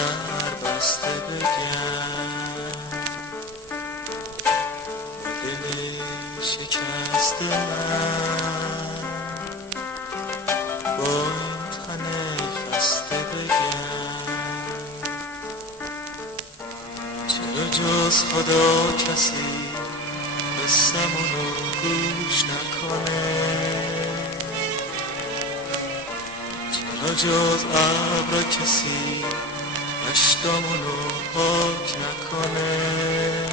در بسته بگم دل شکسته من با این تن خسته بگم چرا جز خدا کسی قصه‌مونو گوش نکنه چرا جز ابر کسی اشکامونو پاک نکنه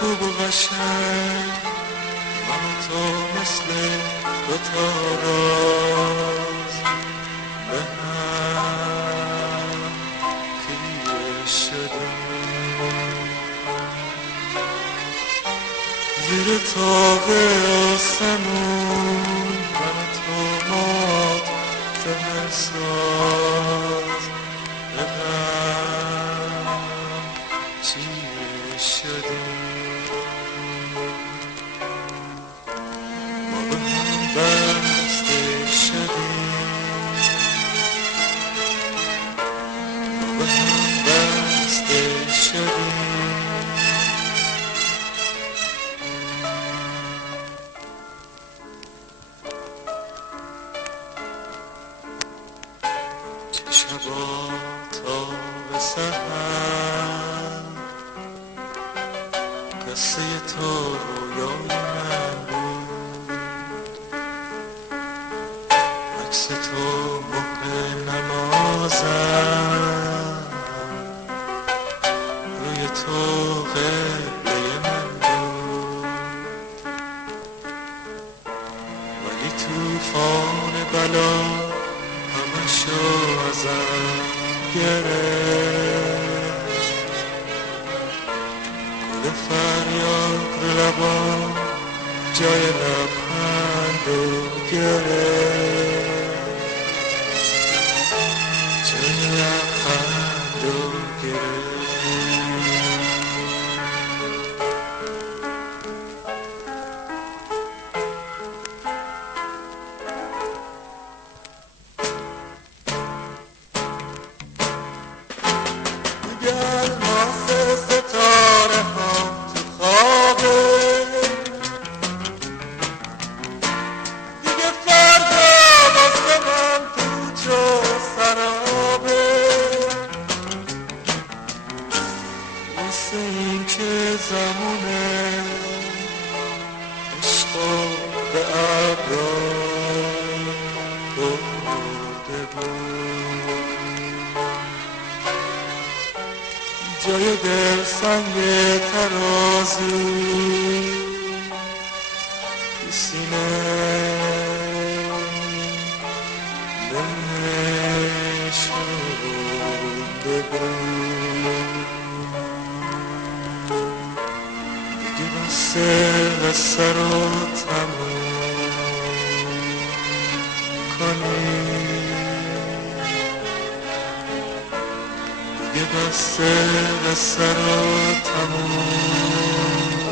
خوب و قشنگ من و تو مثل دوتا راز به هم خیره شدیم زیر تاق آسمون من و تو مات ساز به هم چیره شدیم شبا تا به سحر قصه تو رویای من بود عکس تو موقع نمازم روی تو قبله من بود ولی توفان بلا همشو ازم گرفت گل فریاد لبام جای لبخندو گرفت جای لبخندو گرفت ستاره ها تو خوابه دیگه فردا واسه من پوچ و سرابه واسه این که زمونه عشقا به ابرا برده بود جای دل سنگ ترازو تو سینه نشونده بود دیگه بسه قصه رو تموم کنی دیگه بسه قصه رو تموم